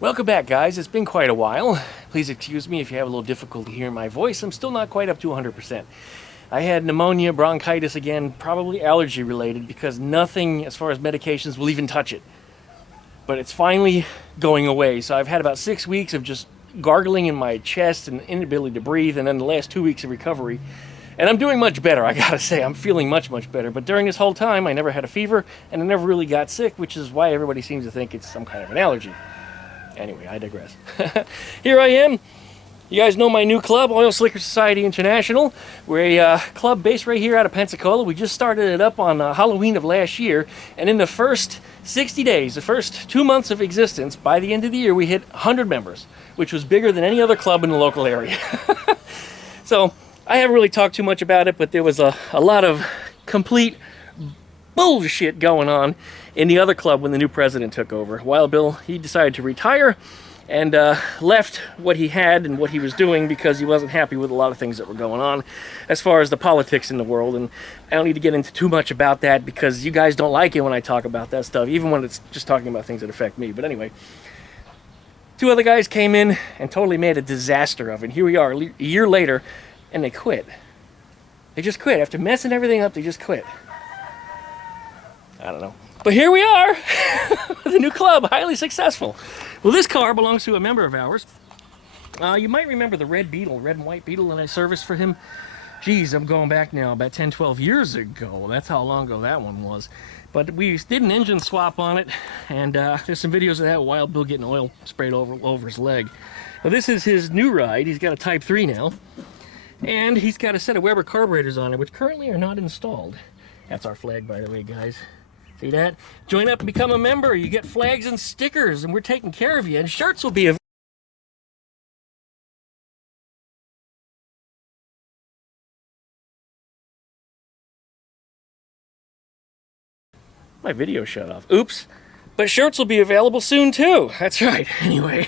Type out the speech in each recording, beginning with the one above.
Welcome back, guys. It's been quite a while. Please excuse me if you have a little difficulty hearing my voice. I'm still not quite up to 100%. I had pneumonia, bronchitis again, probably allergy related, because nothing as far as medications will even touch it. But it's finally going away. So I've had about 6 weeks of just gargling in my chest and inability to breathe, and then the last 2 weeks of recovery. And I'm doing much better, I gotta say. I'm feeling much, much better. But during this whole time, I never had a fever, and I never really got sick, which is why everybody seems to think it's some kind of an allergy. Anyway, I digress. Here I am. You guys know my new club, Oil Slicker Society International. We're a club based right here out of Pensacola. We just started it up on Halloween of last year. And in the first 60 days, the first 2 months of existence, by the end of the year, we hit 100 members, which was bigger than any other club in the local area. So I haven't really talked too much about it, but there was a lot of complete bullshit going on in the other club when the new president took over. Wild Bill, he decided to retire and left what he had and what he was doing because he wasn't happy with a lot of things that were going on as far as the politics in the world. And I don't need to get into too much about that because you guys don't like it when I talk about that stuff, even when it's just talking about things that affect me. But anyway, two other guys came in and totally made a disaster of it. And here we are a year later, and they quit. They just quit. After messing everything up, they just quit. I don't know. But here we are with a new club, highly successful. Well, this car belongs to a member of ours. You might remember the red Beetle, red and white Beetle that I serviced for him. Geez, I'm going back now, about 10, 12 years ago. That's how long ago that one was. But we did an engine swap on it, and there's some videos of that Wild Bill getting oil sprayed over his leg. Now, this is his new ride. He's got a Type-3 now, and he's got a set of Weber carburetors on it, which currently are not installed. That's our flag, by the way, guys. See that? Join up and become a member. You get flags and stickers, and we're taking care of you. And shirts will be available. My video shut off. Oops. But shirts will be available soon, too. That's right. Anyway.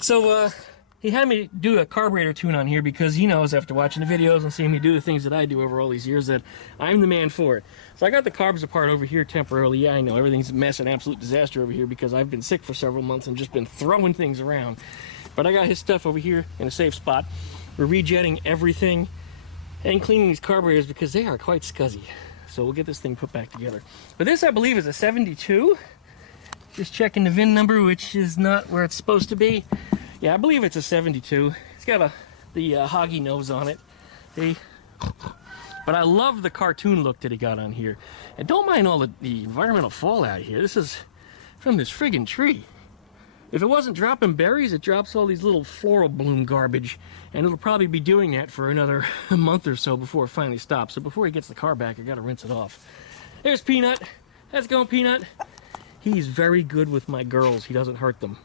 So, he had me do a carburetor tune on here because he knows after watching the videos and seeing me do the things that I do over all these years that I'm the man for it. So I got the carbs apart over here temporarily. Yeah, I know everything's a mess and absolute disaster over here because I've been sick for several months and just been throwing things around. But I got his stuff over here in a safe spot. We're rejetting everything and cleaning these carburetors because they are quite scuzzy. So we'll get this thing put back together. But this, I believe, is a 72. Just checking the VIN number, which is not where it's supposed to be. Yeah, I believe it's a 72. It's got the hoggy nose on it. See? But I love the cartoon look that he got on here. And don't mind all the environmental fallout here. This is from this friggin' tree. If it wasn't dropping berries, it drops all these little floral bloom garbage. And it'll probably be doing that for another month or so before it finally stops. So before he gets the car back, I gotta rinse it off. There's Peanut. How's it going, Peanut? He's very good with my girls. He doesn't hurt them.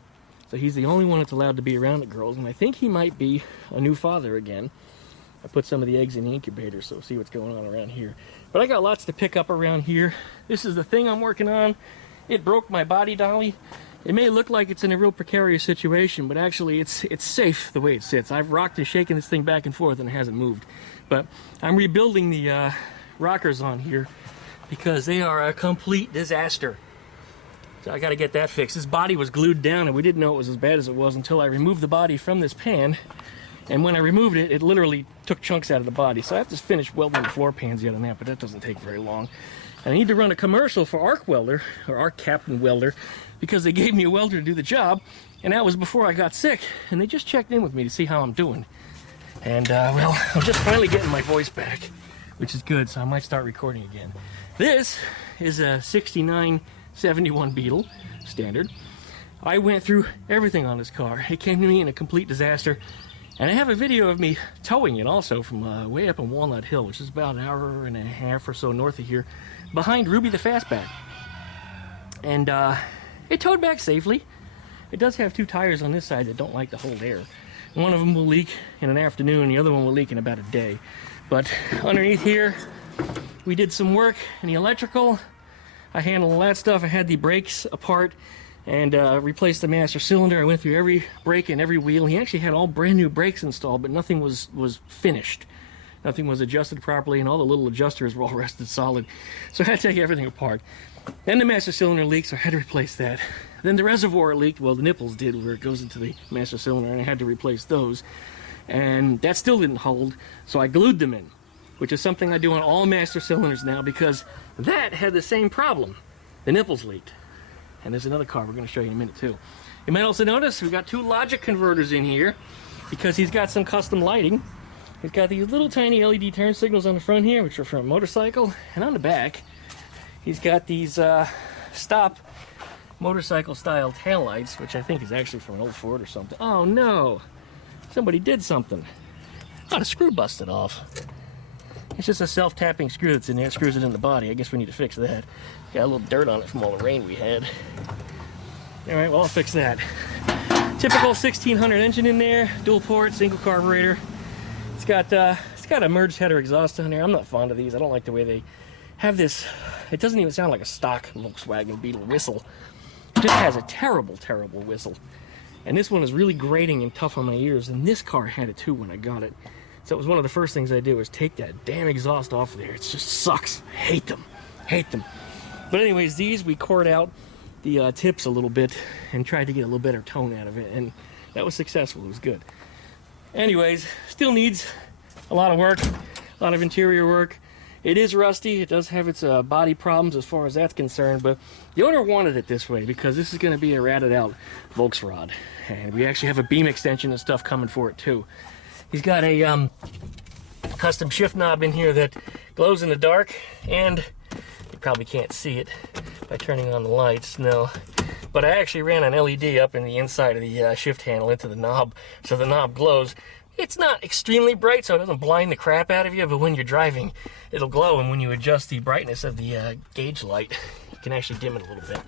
So he's the only one that's allowed to be around the girls, and I think he might be a new father again. I put some of the eggs in the incubator, so see what's going on around here. But I got lots to pick up around here. This is the thing I'm working on. It broke my body dolly. It may look like it's in a real precarious situation, but actually it's safe the way it sits. I've rocked and shaken this thing back and forth, and it hasn't moved. But I'm rebuilding the rockers on here because they are a complete disaster. So I got to get that fixed. This body was glued down, and we didn't know it was as bad as it was until I removed the body from this pan. And when I removed it, it literally took chunks out of the body. So I have to finish welding the floor pans yet on that, but that doesn't take very long. And I need to run a commercial for Arc Welder, or Arc Captain Welder, because they gave me a welder to do the job, and that was before I got sick. And they just checked in with me to see how I'm doing. And, well, I'm just finally getting my voice back, which is good, so I might start recording again. This is a 6971 Beetle, standard. I went through everything on this car. It came to me in a complete disaster. And I have a video of me towing it also from way up on Walnut Hill, which is about an hour and a half or so north of here, behind Ruby the Fastback. And it towed back safely. It does have two tires on this side that don't like to hold air. One of them will leak in an afternoon, the other one will leak in about a day. But underneath here, we did some work in the electrical. I handled all that stuff. I had the brakes apart and replaced the master cylinder. I went through every brake and every wheel. He actually had all brand new brakes installed, but nothing was finished. Nothing was adjusted properly, and all the little adjusters were all rested solid. So I had to take everything apart. Then the master cylinder leaked, so I had to replace that. Then the reservoir leaked. Well, the nipples did, where it goes into the master cylinder, and I had to replace those. And that still didn't hold, so I glued them in, which is something I do on all master cylinders now, because that had the same problem. The nipples leaked. And there's another car we're going to show you in a minute too. You might also notice we've got 2 logic converters in here, because he's got some custom lighting. He's got these little tiny LED turn signals on the front here, which are from a motorcycle, and on the back he's got these stop motorcycle style taillights, which I think is actually from an old Ford or something. Oh no! Somebody did something. Oh, the screw busted off. It's just a self-tapping screw that's in there. It screws it in the body. I guess we need to fix that. Got a little dirt on it from all the rain we had. Alright, well, I'll fix that. Typical 1600 engine in there. Dual port, single carburetor. It's got a merged header exhaust on there. I'm not fond of these. I don't like the way they have this. It doesn't even sound like a stock Volkswagen Beetle whistle. It just has a terrible, terrible whistle. And this one is really grating and tough on my ears, and this car had it too when I got it. So it was one of the first things I did was take that damn exhaust off of there. It just sucks. Hate them. Hate them. But anyways, these we cored out the tips a little bit and tried to get a little better tone out of it, and that was successful. It was good. Anyways, still needs a lot of work, a lot of interior work. It is rusty. It does have its body problems as far as that's concerned, but the owner wanted it this way because this is going to be a ratted out Volksrod, and we actually have a beam extension and stuff coming for it too. He's got a custom shift knob in here that glows in the dark, and you probably can't see it by turning on the lights, no. But I actually ran an LED up in the inside of the shift handle into the knob, so the knob glows. It's not extremely bright, so it doesn't blind the crap out of you, but when you're driving, it'll glow, and when you adjust the brightness of the gauge light, you can actually dim it a little bit.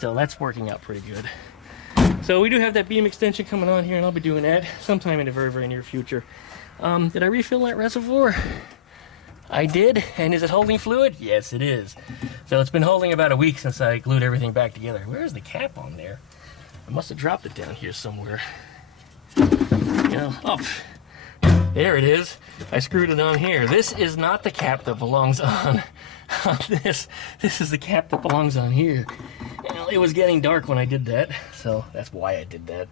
So that's working out pretty good. So we do have that beam extension coming on here, and I'll be doing that sometime in the very, very near future. Did I refill that reservoir? I did, and is it holding fluid? Yes, it is. So it's been holding about a week since I glued everything back together. Where's the cap on there? I must have dropped it down here somewhere. You know, oh, there it is. I screwed it on here. This is not the cap that belongs on this. This is the cap that belongs on here. Well, it was getting dark when I did that, so that's why I did that.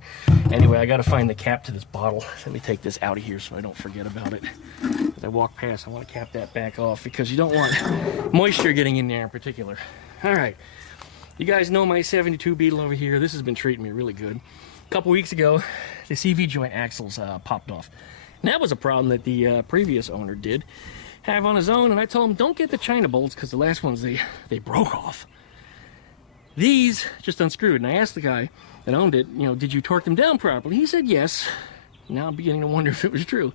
Anyway, I got to find the cap to this bottle. Let me take this out of here so I don't forget about it. As I walk past, I want to cap that back off because you don't want moisture getting in there in particular. All right, you guys know my 72 Beetle over here. This has been treating me really good. A couple weeks ago, the CV joint axles popped off. And that was a problem that the previous owner did have on his own, and I told him, don't get the China bolts because the last ones, they broke off. These just unscrewed, and I asked the guy that owned it, you know, did you torque them down properly? He said yes. Now I'm beginning to wonder if it was true,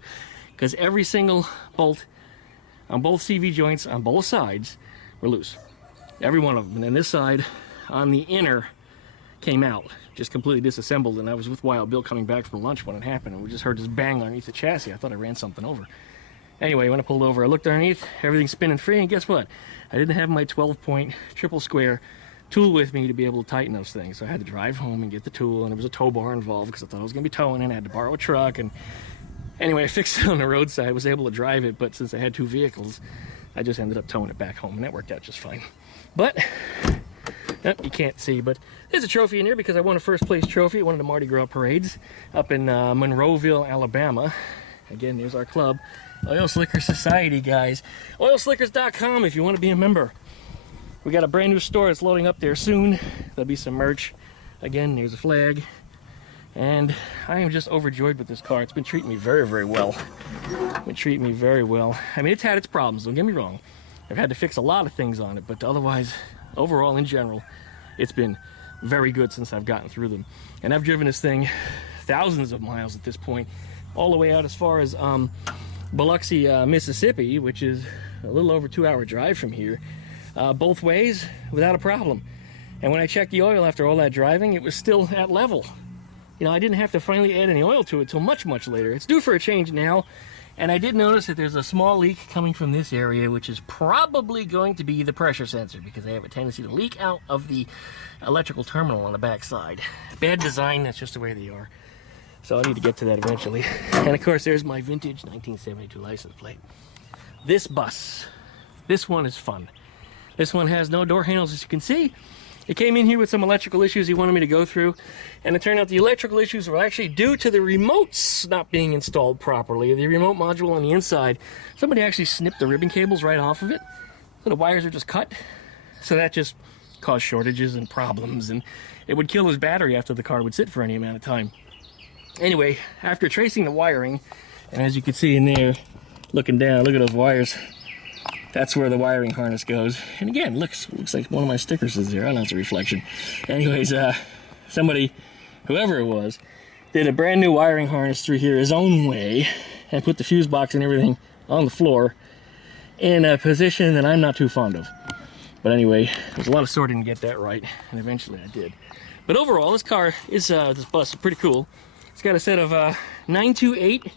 because every single bolt on both CV joints on both sides were loose. Every one of them. And then this side on the inner came out, just completely disassembled, and I was with Wild Bill coming back from lunch when it happened, and we just heard this bang underneath the chassis. I thought I ran something over. Anyway, when I pulled over, I looked underneath, everything's spinning free, and guess what? I didn't have my 12-point triple square tool with me to be able to tighten those things, so I had to drive home and get the tool, and there was a tow bar involved because I thought I was going to be towing, and I had to borrow a truck, and anyway, I fixed it on the roadside. I was able to drive it, but since I had 2 vehicles, I just ended up towing it back home, and that worked out just fine. But you can't see, but there's a trophy in here because I won a first place trophy at one of the Mardi Gras parades up in Monroeville, Alabama. Again, there's our club, Oil Slicker Society, guys. Oilslickers.com if you want to be a member. We got a brand new store that's loading up there soon. There'll be some merch. Again, there's a flag. And I am just overjoyed with this car. It's been treating me very, very well. It's been treating me very well. I mean, it's had its problems, don't get me wrong. I've had to fix a lot of things on it, but otherwise, overall, in general, it's been very good since I've gotten through them. And I've driven this thing thousands of miles at this point, all the way out as far as Biloxi, Mississippi, which is a little over 2-hour drive from here, both ways without a problem. And when I checked the oil after all that driving, it was still at level. You know, I didn't have to finally add any oil to it till much, much later. It's due for a change now. And I did notice that there's a small leak coming from this area, which is probably going to be the pressure sensor, because they have a tendency to leak out of the electrical terminal on the back side. Bad design, that's just the way they are. So I need to get to that eventually. And of course, there's my vintage 1972 license plate. This bus, this one is fun. This one has no door handles, as you can see. He came in here with some electrical issues he wanted me to go through, and it turned out the electrical issues were actually due to the remotes not being installed properly. The remote module on the inside, somebody actually snipped the ribbon cables right off of it, so the wires are just cut. So that just caused shortages and problems, and it would kill his battery after the car would sit for any amount of time. Anyway, after tracing the wiring, and as you can see in there, looking down, look at those wires. That's where the wiring harness goes. And again, looks like one of my stickers is there. I don't know, it's a reflection. Anyways, somebody, whoever it was, did a brand new wiring harness through here his own way and put the fuse box and everything on the floor in a position that I'm not too fond of. But anyway, there's a lot of sorting to get that right, and eventually I did. But overall, this car is, this bus is pretty cool. It's got a set of 928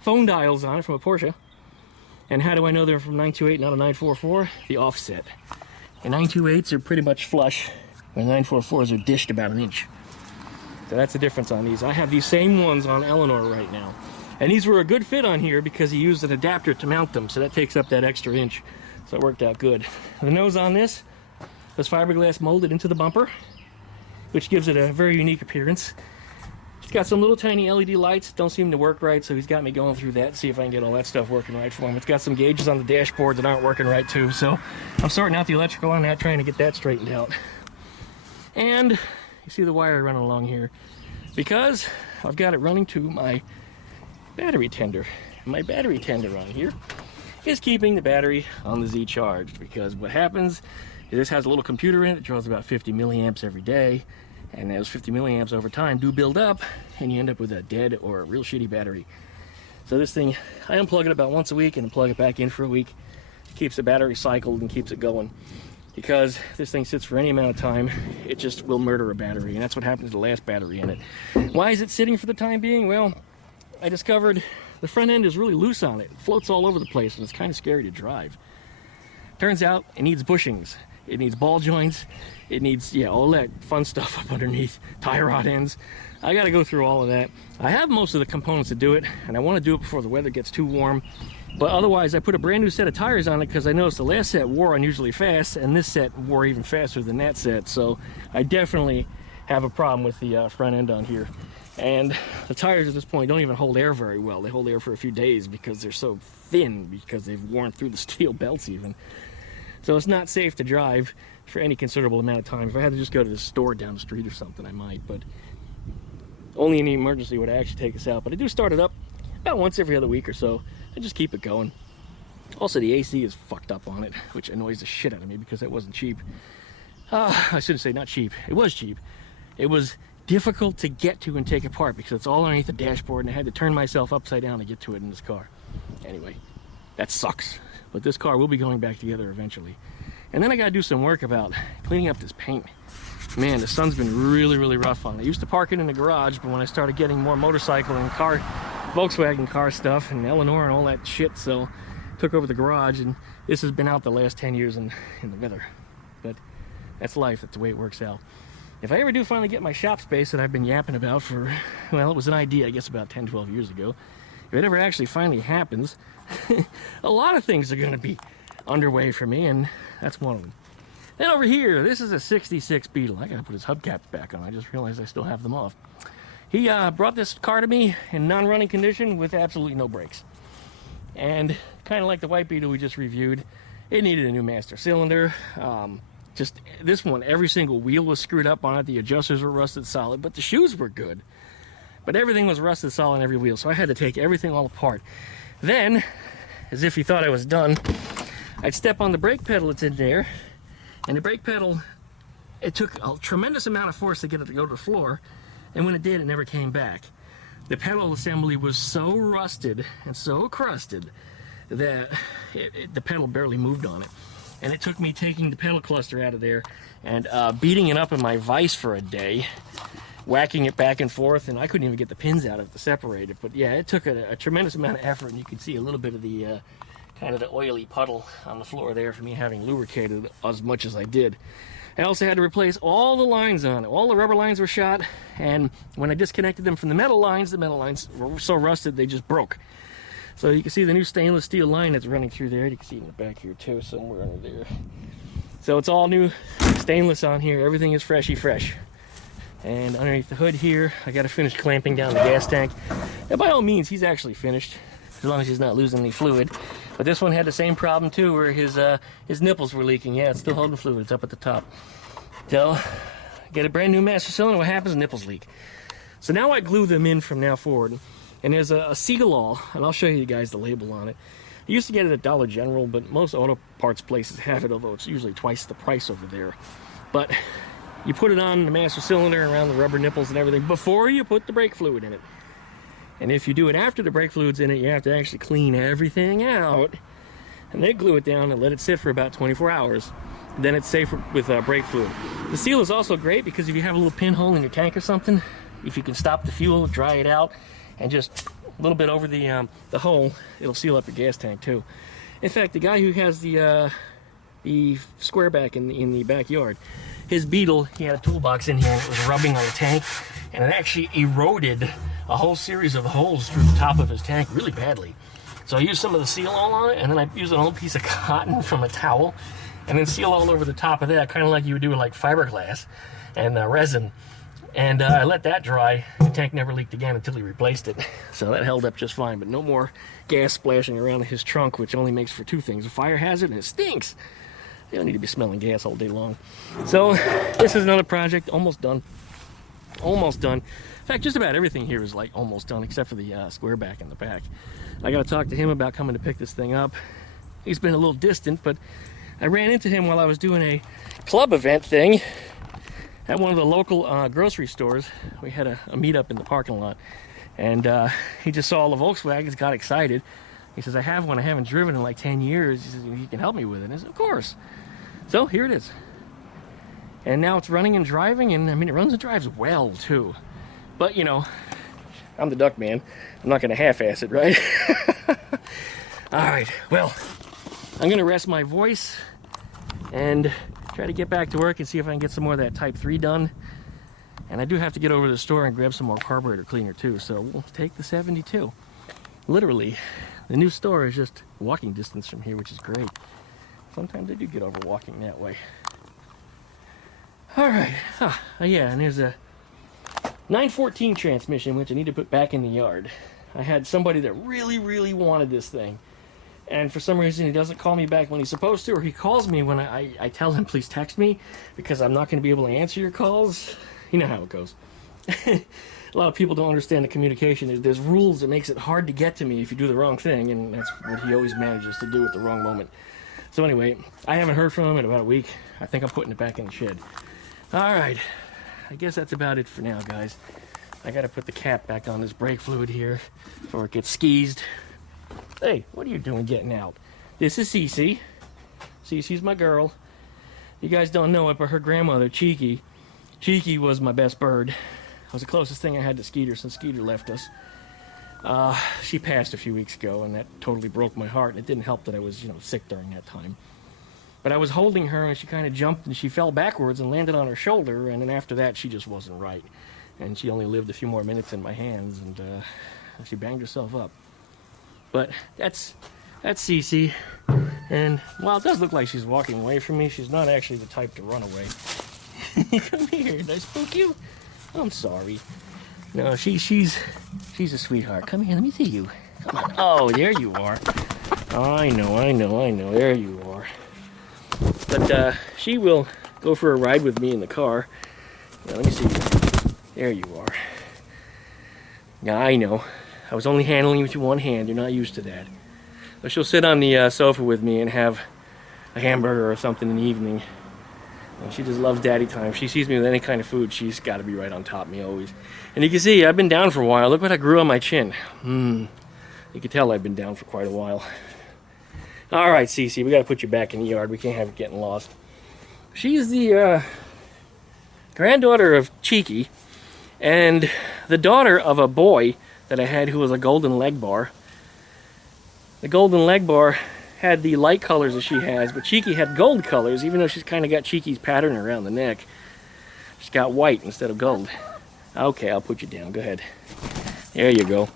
phone dials on it from a Porsche. And how do I know they're from 928, not a 944? The offset. The 928s are pretty much flush, and 944s are dished about an inch. So that's the difference on these. I have these same ones on Eleanor right now. And these were a good fit on here because he used an adapter to mount them, so that takes up that extra inch. So it worked out good. The nose on this was fiberglass molded into the bumper, which gives it a very unique appearance. It's got some little tiny LED lights, don't seem to work right, so he's got me going through that to see if I can get all that stuff working right for him. It's got some gauges on the dashboard that aren't working right too, so I'm sorting out the electrical on that, trying to get that straightened out. And you see the wire running along here because I've got it running to my battery tender. My battery tender on here is keeping the battery on the Z charged, because what happens is this has a little computer in it that draws about 50 milliamps every day. And those 50 milliamps over time do build up, and you end up with a dead or a real shitty battery. So this thing, I unplug it about once a week and plug it back in for a week. It keeps the battery cycled and keeps it going. Because if this thing sits for any amount of time, it just will murder a battery, and that's what happened to the last battery in it. Why is it sitting for the time being? Well, I discovered the front end is really loose on it. It floats all over the place, and it's kind of scary to drive. Turns out it needs bushings. It needs ball joints. It needs, yeah, all that fun stuff up underneath. Tie rod ends. I got to go through all of that. I have most of the components to do it, and I want to do it before the weather gets too warm. But otherwise, I put a brand new set of tires on it because I noticed the last set wore unusually fast, and this set wore even faster than that set. So I definitely have a problem with the front end on here. And the tires at this point don't even hold air very well. They hold air for a few days because they're so thin, because they've worn through the steel belts even. So it's not safe to drive for any considerable amount of time. If I had to just go to the store down the street or something, I might, but only in an emergency would I actually take this out. But I do start it up about once every other week or so and just keep it going. Also, the AC is fucked up on it, which annoys the shit out of me because it wasn't cheap. I shouldn't say not cheap. It was cheap. It was difficult to get to and take apart because it's all underneath the dashboard, and I had to turn myself upside down to get to it in this car. Anyway, that sucks. But this car will be going back together eventually. And then I got to do some work about cleaning up this paint. Man, the sun's been really, really rough on it. I used to park it in the garage, but when I started getting more motorcycle and car, Volkswagen car stuff and Eleanor and all that shit, so I took over the garage, and this has been out the last 10 years in the weather. But that's life. That's the way it works out. If I ever do finally get my shop space that I've been yapping about for, well, it was an idea, I guess, about 10, 12 years ago. If it ever actually finally happens, a lot of things are going to be underway for me, and that's one of them. Then over here, this is a 66 Beetle. I got to put his hubcaps back on. I just realized I still have them off. He brought this car to me in non-running condition with absolutely no brakes. And kind of like the white Beetle we just reviewed, it needed a new master cylinder. Just this one, every single wheel was screwed up on it. The adjusters were rusted solid, but the shoes were good. But everything was rusted solid on every wheel, so I had to take everything all apart. Then, as if he thought I was done, I'd step on the brake pedal that's in there, and the brake pedal, it took a tremendous amount of force to get it to go to the floor, and when it did, it never came back. The pedal assembly was so rusted and so crusted that the pedal barely moved on it. And it took me taking the pedal cluster out of there and beating it up in my vise for a day, whacking it back and forth, and I couldn't even get the pins out of it to separate it. But yeah, it took a tremendous amount of effort, and you can see a little bit of the kind of the oily puddle on the floor there for me having lubricated as much as I did. I also had to replace all the lines on it. All the rubber lines were shot, and when I disconnected them from the metal lines were so rusted they just broke. So you can see the new stainless steel line that's running through there. You can see it in the back here too, somewhere under there. So it's all new stainless on here. Everything is freshy fresh. And underneath the hood here, I got to finish clamping down the gas tank. And by all means, he's actually finished, as long as he's not losing any fluid. But this one had the same problem too, where his nipples were leaking. Yeah, it's still holding fluid. It's up at the top. So, get a brand new master cylinder. What happens? Nipples leak. So now I glue them in from now forward. And there's a Seagull, and I'll show you guys the label on it. I used to get it at Dollar General, but most auto parts places have it, although it's usually twice the price over there. But you put it on the master cylinder around the rubber nipples and everything before you put the brake fluid in it. And if you do it after the brake fluid's in it, you have to actually clean everything out and then glue it down and let it sit for about 24 hours. Then it's safe with brake fluid. The seal is also great because if you have a little pinhole in your tank or something, if you can stop the fuel, dry it out, and just a little bit over the hole, it'll seal up your gas tank too. In fact, the guy who has the Squareback in the backyard, his Beetle, he had a toolbox in here and it was rubbing on the tank, and it actually eroded a whole series of holes through the top of his tank really badly. So I used some of the seal all on it, and then I used an old piece of cotton from a towel, and then seal all over the top of that, kind of like you would do with like fiberglass and resin. And I let that dry. The tank never leaked again until he replaced it. So that held up just fine, but no more gas splashing around his trunk, which only makes for two things: a fire hazard and it stinks. You don't need to be smelling gas all day long. So this is another project, almost done. Almost done. In fact, just about everything here is like almost done, except for the Squareback in the back. I got to talk to him about coming to pick this thing up. He's been a little distant, but I ran into him while I was doing a club event thing at one of the local grocery stores. We had a meetup in the parking lot, and he just saw all the Volkswagens, got excited. He says, I have one I haven't driven in like 10 years. He says, you can help me with it. And I said, of course. So here it is. And now it's running and driving, and I mean, it runs and drives well too. But you know, I'm the duck man. I'm not gonna half-ass it, right? All right, well, I'm gonna rest my voice and try to get back to work and see if I can get some more of that Type-3 done. And I do have to get over to the store and grab some more carburetor cleaner too, so we'll take the 72. Literally, the new store is just walking distance from here, which is great. Sometimes I do get over walking that way. All right, yeah, and there's a 914 transmission, which I need to put back in the yard. I had somebody that really, really wanted this thing, and for some reason he doesn't call me back when he's supposed to, or he calls me when I tell him please text me, because I'm not going to be able to answer your calls. You know how it goes. A lot of people don't understand the communication. There's rules that makes it hard to get to me if you do the wrong thing, and that's what he always manages to do at the wrong moment. So anyway, I haven't heard from him in about a week. I think I'm putting it back in the shed. All right, I guess that's about it for now, guys. I gotta put the cap back on this brake fluid here before it gets squeezed. Hey, what are you doing getting out? This is Cece. Cece's my girl. You guys don't know it, but her grandmother, Cheeky was my best bird. It was the closest thing I had to Skeeter since Skeeter left us. She passed a few weeks ago, and that totally broke my heart, and it didn't help that I was, sick during that time. But I was holding her, and she kind of jumped, and she fell backwards and landed on her shoulder, and then after that, she just wasn't right. And she only lived a few more minutes in my hands, and she banged herself up. But that's Cece, and while it does look like she's walking away from me, she's not actually the type to run away. Come here, did I spook you? I'm sorry. No, she's a sweetheart. Come here, let me see you. Come on. Oh, there you are. I know. There you are. But she will go for a ride with me in the car. Now, let me see you. There you are. Now, I know. I was only handling you with one hand. You're not used to that. But she'll sit on the sofa with me and have a hamburger or something in the evening. And she just loves daddy time. If she sees me with any kind of food, she's got to be right on top of me always. And you can see, I've been down for a while. Look what I grew on my chin. You can tell I've been down for quite a while. All right, Cece, we got to put you back in the yard. We can't have you getting lost. She's the granddaughter of Cheeky and the daughter of a boy that I had who was a golden leg bar. The golden leg bar had the light colors that she has, but Cheeky had gold colors, even though she's kind of got Cheeky's pattern around the neck. She's got white instead of gold. Okay, I'll put you down. Go ahead. There you go.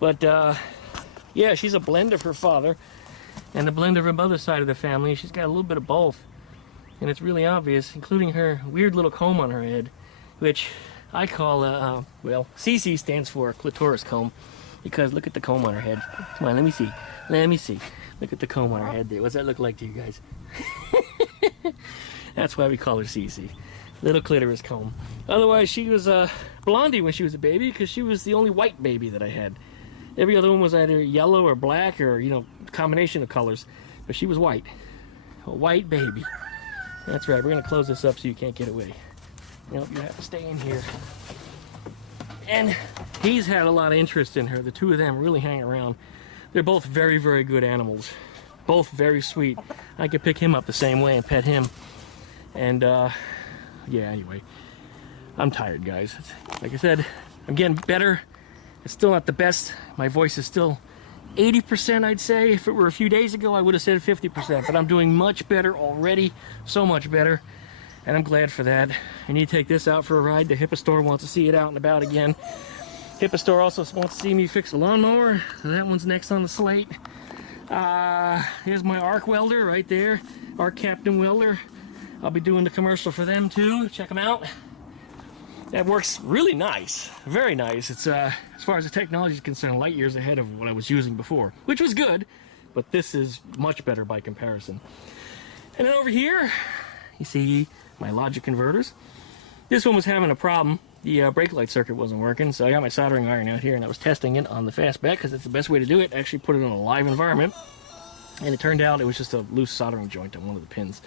But, yeah, she's a blend of her father and a blend of her mother's side of the family. She's got a little bit of both. and it's really obvious, including her weird little comb on her head, which I call, well, CC stands for clitoris comb, because look at the comb on her head. Come on, let me see. Let me see. Look at the comb on her head there. What's that look like to you guys? That's why we call her CC. Little clitoris comb. Otherwise, she was a blondie when she was a baby, because she was the only white baby that I had. Every other one was either yellow or black or, you know, combination of colors. But she was white. A white baby. That's right. We're going to close this up so you can't get away. Nope, you have to stay in here. And he's had a lot of interest in her. The two of them really hang around. They're both very, very good animals. Both very sweet. I could pick him up the same way and pet him. And, yeah, anyway. I'm tired, guys. Like I said, I'm getting better. It's still not the best. My voice is still 80%, I'd say. If it were a few days ago, I would have said 50%. But I'm doing much better already. So much better. And I'm glad for that. I need to take this out for a ride. The HIPAA store wants to see it out and about again. HIPAA store also wants to see me fix a lawnmower. So that one's next on the slate. Here's my arc welder right there. Arc Captain welder. I'll be doing the commercial for them too. Check them out. That works really nice. Very nice. It's, as far as the technology is concerned, light years ahead of what I was using before. Which was good, but this is much better by comparison. And then over here, you see my logic converters. This one was having a problem. The brake light circuit wasn't working, so I got my soldering iron out here and I was testing it on the fastback because it's the best way to do it. I actually put it in a live environment, and it turned out it was just a loose soldering joint on one of the pins.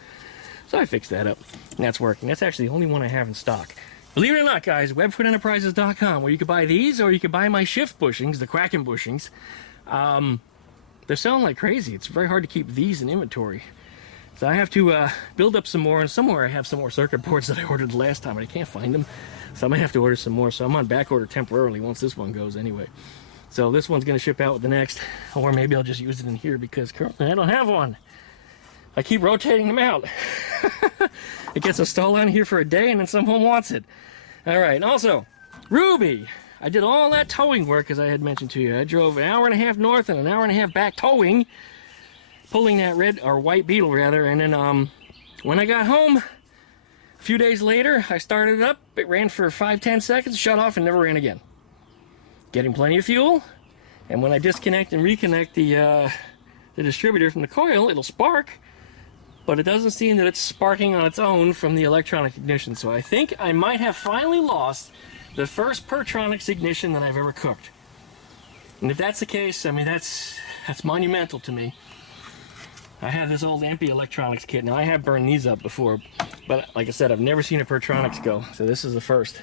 So I fixed that up, and that's working. That's actually the only one I have in stock. Believe it or not, guys, webfootenterprises.com, where you can buy these or you can buy my shift bushings, the Kraken bushings. They're selling like crazy. It's very hard to keep these in inventory. So I have to build up some more, and somewhere I have some more circuit boards that I ordered last time, and I can't find them. So I might have to order some more. So I'm on back order temporarily once this one goes anyway. So this one's going to ship out with the next, or maybe I'll just use it in here because currently I don't have one. I keep rotating them out. It gets installed on here for a day, and then someone wants it. All right, and also, Ruby. I did all that towing work, as I had mentioned to you. I drove an hour and a half north and an hour and a half back towing, pulling that red, or white Beetle rather, and then when I got home, a few days later, I started it up. It ran for 5-10 seconds, shut off, and never ran again. Getting plenty of fuel, and when I disconnect and reconnect the distributor from the coil, it'll spark, but it doesn't seem that it's sparking on its own from the electronic ignition. So I think I might have finally lost the first Pertronics ignition that I've ever cooked. And if that's the case, I mean, that's monumental to me. I have this old Empy electronics kit. Now, I have burned these up before, but like I said, I've never seen a Pertronics go, so this is the first.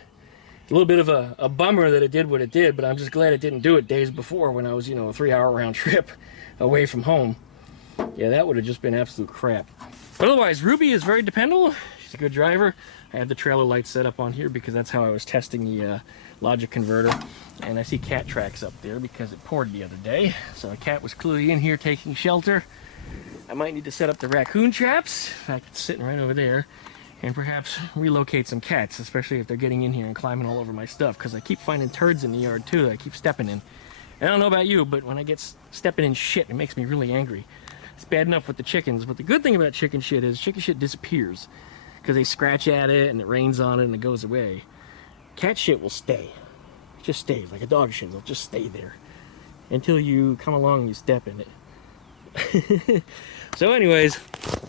It's a little bit of a bummer that it did what it did, but I'm just glad it didn't do it days before when I was, you know, a 3-hour round trip away from home. Yeah, that would have just been absolute crap. But otherwise, Ruby is very dependable. She's a good driver. I had the trailer light set up on here because that's how I was testing the logic converter. And I see cat tracks up there because it poured the other day. So a cat was clearly in here taking shelter. I might need to set up the raccoon traps. In fact, it's sitting right over there. And perhaps relocate some cats, especially if they're getting in here and climbing all over my stuff, because I keep finding turds in the yard too that I keep stepping in. And I don't know about you, but when I get stepping in shit, it makes me really angry. It's bad enough with the chickens, but the good thing about chicken shit is chicken shit disappears because they scratch at it and it rains on it and it goes away. Cat shit will stay. It just stays like a dog shit. It'll just stay there until you come along and you step in it. So anyways,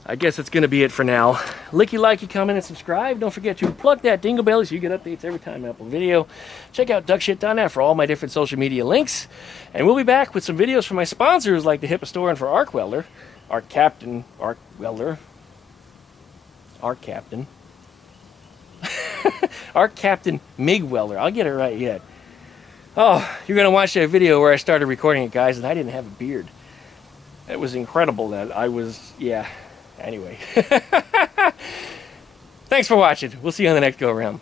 I guess that's going to be it for now. Licky, likey, comment, and subscribe. Don't forget to plug that dingle bell so you get updates every time I upload a video. Check out duckshit.net for all my different social media links. And we'll be back with some videos from my sponsors like the HIPAA store and for Arc Welder. Arc Captain, Arc Welder. Arc Captain. Arc Captain MIG Welder. I'll get it right yet. Oh, you're going to watch that video where I started recording it, guys, and I didn't have a beard. It was incredible that I was, yeah, anyway. Thanks for watching. We'll see you on the next go-around.